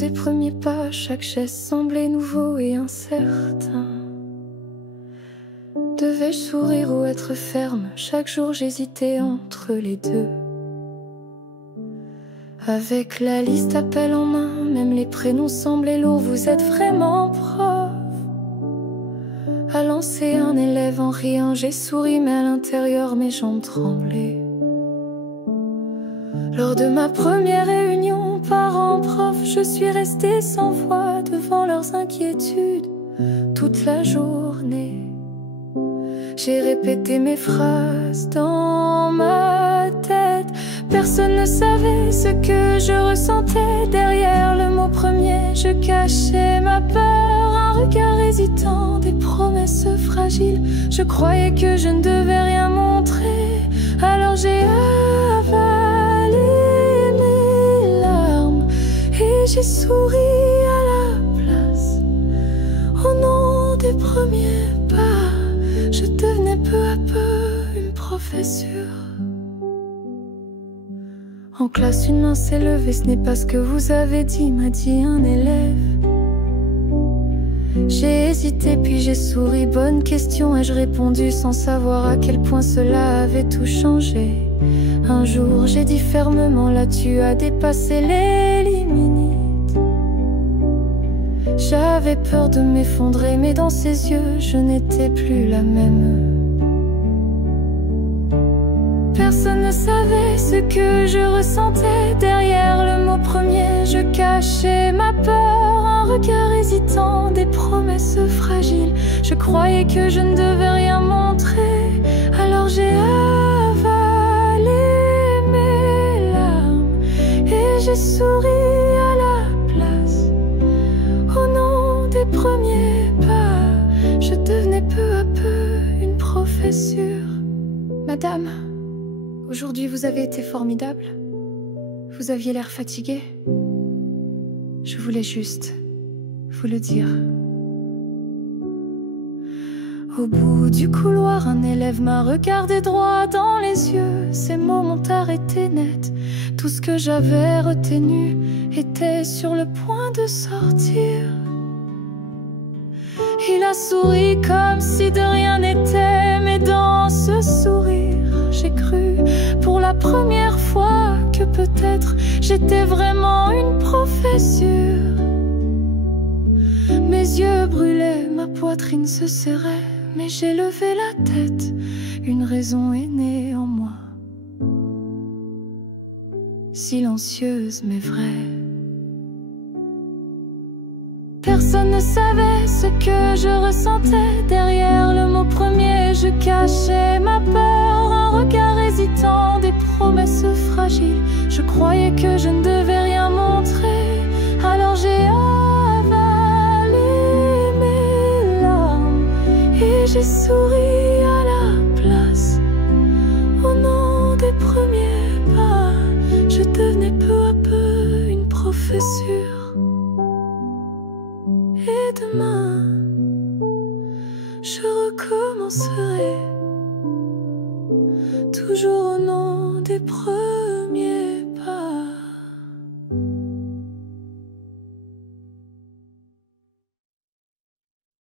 des premiers pas, chaque geste semblait nouveau et incertain. Devais-je sourire ou être ferme? Chaque jour j'hésitais entre les deux. Avec la liste appel en main, même les prénoms semblaient lourds. Vous êtes vraiment prof? A lancé un élève en riant, j'ai souri mais à l'intérieur mes jambes tremblaient. Lors de ma première réunion parents-prof, je suis restée sans voix devant leurs inquiétudes toute la journée. J'ai répété mes phrases dans ma tête. Personne ne savait ce que je ressentais. Derrière le mot premier, je cachais ma peur. Un regard hésitant, des promesses fragiles. Je croyais que je ne devais rien montrer. Alors j'ai avalé mes larmes et j'ai souri à la place. Au nom des premiers pas, je devenais peu à peu une professeure. En classe, une main s'est levée, ce n'est pas ce que vous avez dit, m'a dit un élève. J'ai hésité puis j'ai souri, bonne question, ai-je répondu sans savoir à quel point cela avait tout changé. Un jour j'ai dit fermement, là tu as dépassé les limites. J'avais peur de m'effondrer, mais dans ses yeux je n'étais plus la même. Personne ne savait ce que je ressentais. Derrière le mot premier, je cachais ma peur. Un regard hésitant, des promesses fragiles. Je croyais que je ne devais rien montrer. Alors j'ai avalé mes larmes et j'ai souri à la place. Au nom des premiers pas, je devenais peu à peu une professeure. Madame, aujourd'hui vous avez été formidable. Vous aviez l'air fatigué. Je voulais juste vous le dire. Au bout du couloir, un élève m'a regardé droit dans les yeux. Ces mots m'ont arrêté net. Tout ce que j'avais retenu était sur le point de sortir. Il a souri comme si de rien n'était, mais dans ce sourire, j'ai cru pour la première fois que peut-être j'étais vraiment une professeure. Mes yeux brûlaient, ma poitrine se serrait, mais j'ai levé la tête, une raison est née en moi. Silencieuse mais vraie. Personne ne savait ce que je ressentais. Derrière le mot premier, je cachais ma peur. Un regard hésitant, des promesses fragiles. Je croyais que je ne devais rien montrer. Alors j'ai avalé mes larmes et j'ai souri à la place. Au nom des premiers pas, je devenais peu à peu une professeure. Et demain, je recommencerai, toujours au nom des preuves.